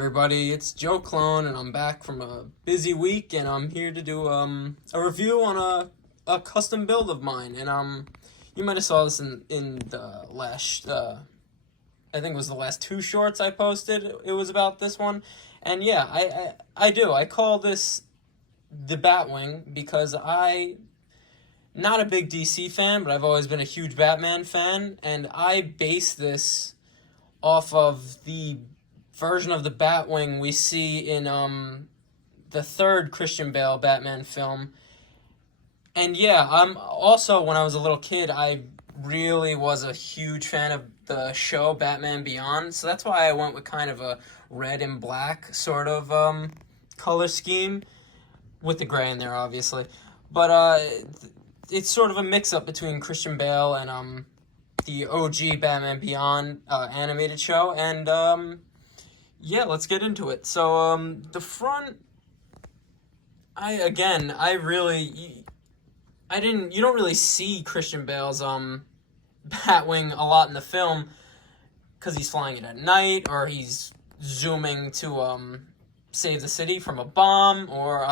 everybody, it's Joe Clone, and I'm back from a busy week, and I'm here to do a review on a custom build of mine. And you might have saw this in the last I think it was the last two shorts I posted. It was about this one, and yeah, I call this the BatWing because not a big DC fan, but I've always been a huge Batman fan, and I base this off of the version of the Batwing we see in the third Christian Bale Batman film. And yeah, I'm also, when I was a little kid, I really was a huge fan of the show Batman Beyond, so that's why I went with kind of a red and black sort of color scheme, with the gray in there, obviously. But it's sort of a mix-up between Christian Bale and the OG Batman Beyond animated show, and yeah, let's get into it. So the front, you don't really see Christian Bale's Batwing a lot in the film because he's flying it at night, or he's zooming to save the city from a bomb, or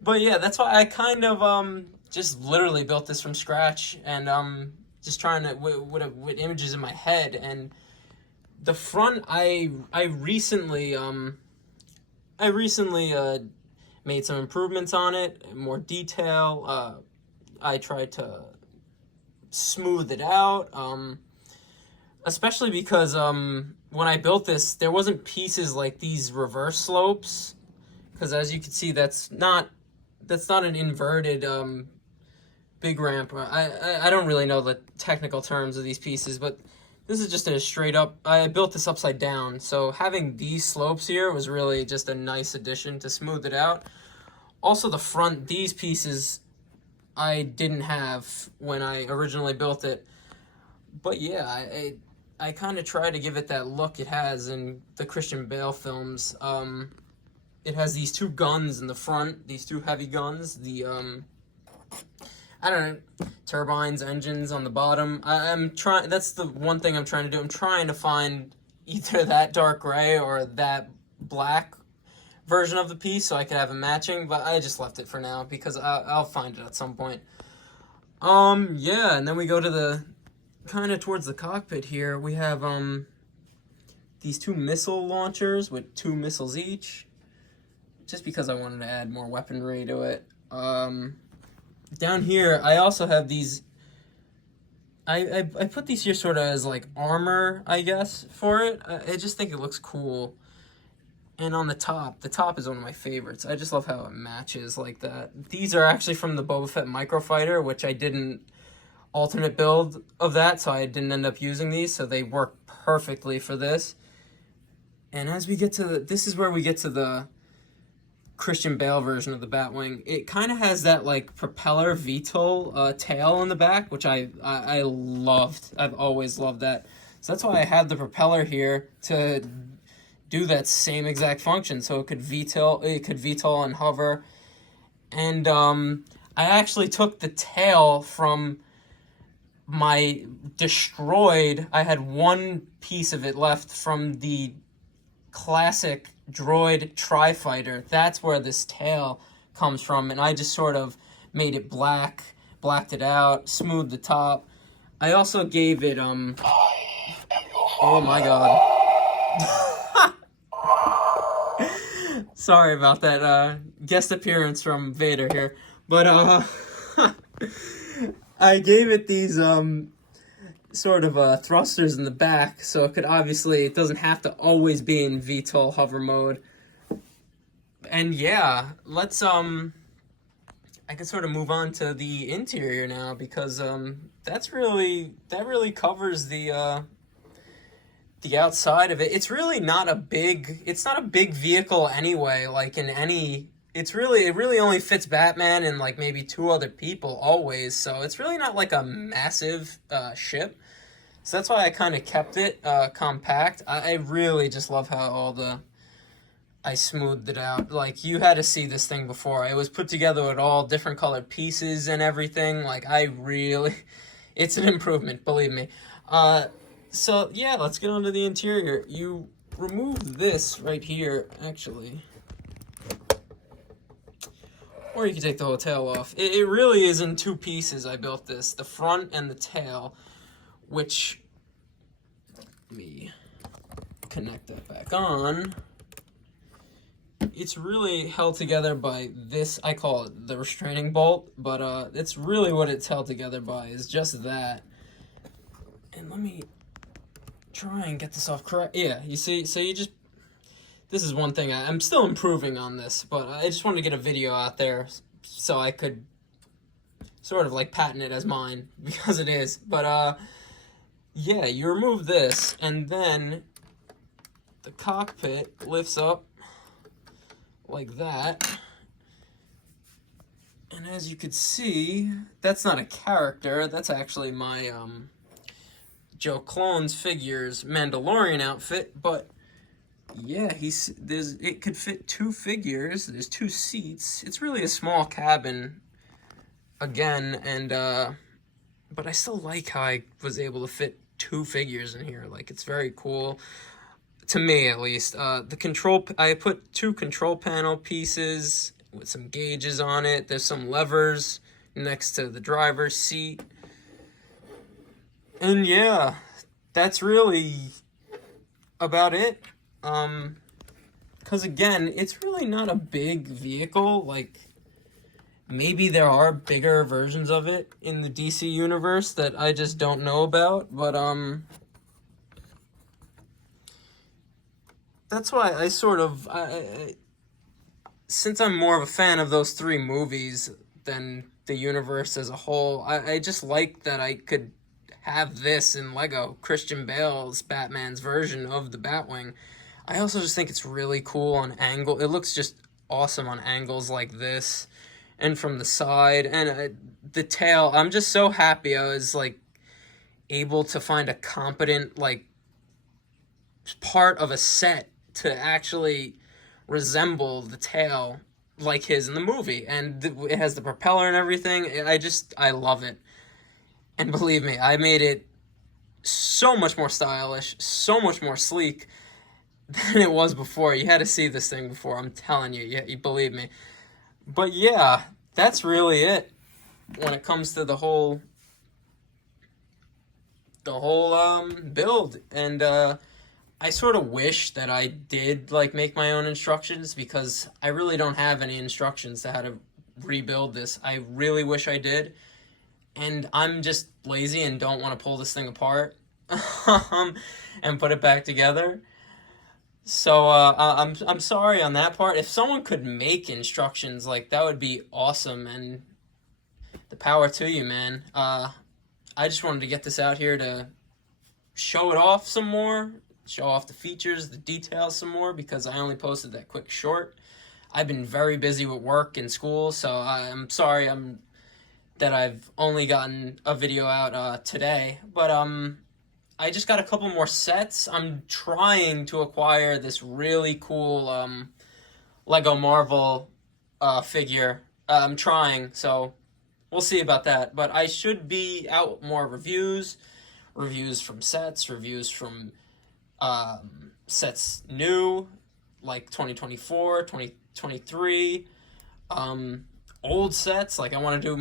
but yeah, that's why I kind of just literally built this from scratch, and just trying to with images in my head. And the front, I recently made some improvements on it, more detail. I tried to smooth it out, especially because when I built this, there wasn't pieces like these reverse slopes, because as you can see, that's not an inverted big ramp. I don't really know the technical terms of these pieces, but this is just a straight up, I built this upside down, so having these slopes here was really just a nice addition to smooth it out. Also, the front, these pieces I didn't have when I originally built it, but yeah, I kind of try to give it that look it has in the Christian Bale films. It has these two guns in the front, these two heavy guns, the I don't know, turbines, engines on the bottom. I'm trying, that's the one thing I'm trying to do. I'm trying to find either that dark gray or that black version of the piece so I could have it matching, but I just left it for now because I'll find it at some point. Yeah, and then we go to the, kind of towards the cockpit here, we have these two missile launchers with 2 missiles each, just because I wanted to add more weaponry to it. Down here, I also have these, I put these here sort of as like armor, I guess, for it. I just think it looks cool. And on the top is one of my favorites. I just love how it matches like that. These are actually from the Boba Fett Microfighter, which I didn't alternate build of that, so I didn't end up using these, so they work perfectly for this. And as we get to this is where we get to the Christian Bale version of the Batwing. It kind of has that like propeller VTOL tail in the back, which I loved. I've always loved that. So that's why I had the propeller here to do that same exact function. So it could VTOL and hover. And I actually took the tail from my destroyed. I had one piece of it left from the classic droid tri-fighter. That's where this tail comes from, and I just sort of made it blacked it out, smoothed the top. I also gave it oh my god. Sorry about that guest appearance from Vader here, but I gave it these sort of thrusters in the back, so it doesn't have to always be in VTOL hover mode. And yeah, let's I can sort of move on to the interior now, because that really covers the outside of it. It's really not a big vehicle anyway, like in any, it really only fits Batman and like maybe 2 other people always, so it's really not like a massive ship. So that's why I kind of kept it compact. I really just love how I smoothed it out. Like, you had to see this thing before. It was put together with all different colored pieces and everything. Like, it's an improvement, believe me. So yeah, let's get on to the interior. remove this right here, actually. Or you can take the whole tail off. It really is in two pieces I built this. The front and the tail, which, let me connect that back on. It's really held together by this, I call it the restraining bolt, but it's really what it's held together by is just that. And let me try and get this off correct. Yeah, you see, so you just, this is one thing, I'm still improving on this, but I just wanted to get a video out there so I could sort of like patent it as mine, because it is. But yeah, you remove this, and then the cockpit lifts up like that. And as you could see, that's not a character, that's actually my Joe Clone's figures Mandalorian outfit, but yeah, it could fit two figures. There's two seats. It's really a small cabin, again, and but I still like how I was able to fit two figures in here. Like, it's very cool, to me at least. I put two control panel pieces with some gauges on it. There's some levers next to the driver's seat, and yeah, that's really about it. Because again, it's really not a big vehicle. Like, maybe there are bigger versions of it in the DC universe that I just don't know about, but that's why I sort of, since I'm more of a fan of those three movies than the universe as a whole, I just like that I could have this in Lego, Christian Bale's Batman's version of the Batwing. I also just think it's really cool on angle. It looks just awesome on angles like this and from the side. And the tail, I'm just so happy I was like able to find a competent like part of a set to actually resemble the tail like his in the movie. And it has the propeller and everything. I love it. And believe me, I made it so much more stylish, so much more sleek than it was before. You had to see this thing before, I'm telling you. You believe me. But yeah, that's really it when it comes to the whole build. And I sort of wish that I did like make my own instructions, because I really don't have any instructions to how to rebuild this. I really wish I did. And I'm just lazy and don't want to pull this thing apart and put it back together. So I'm sorry on that part. If someone could make instructions, like, that would be awesome, and the power to you, man. I just wanted to get this out here to show it off some more, show off the features, the details some more, because I only posted that quick short. I've been very busy with work and school, so I'm sorry that I've only gotten a video out today, but I just got a couple more sets. I'm trying to acquire this really cool Lego Marvel figure. I'm trying, so we'll see about that. But I should be out more reviews from sets, reviews from sets new, like 2024, 2023. Old sets, like I want to do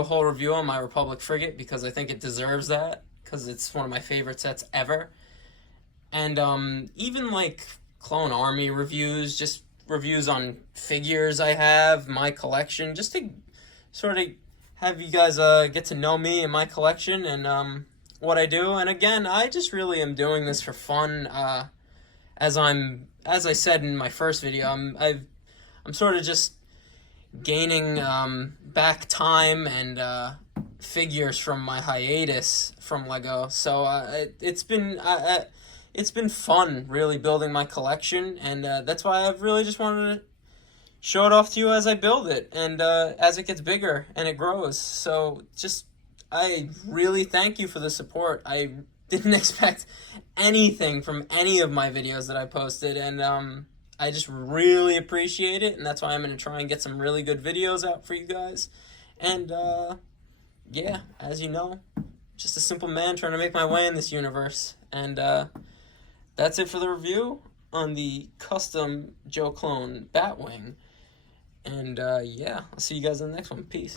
a whole review on my Republic frigate, because I think it deserves that, because it's one of my favorite sets ever. And even like Clone Army reviews, just reviews on figures I have, my collection, just to sort of have you guys get to know me and my collection and what I do. And again, I just really am doing this for fun. As I said in my first video, I'm sort of just gaining back time and figures from my hiatus from Lego. So it's been fun really building my collection, and that's why I've really just wanted to show it off to you as I build it and as it gets bigger and it grows. So I really thank you for the support. I didn't expect anything from any of my videos that I posted, and I just really appreciate it, and that's why I'm going to try and get some really good videos out for you guys. And, yeah, as you know, just a simple man trying to make my way in this universe. And that's it for the review on the custom Joe Clone BatWing. And yeah, I'll see you guys in the next one. Peace.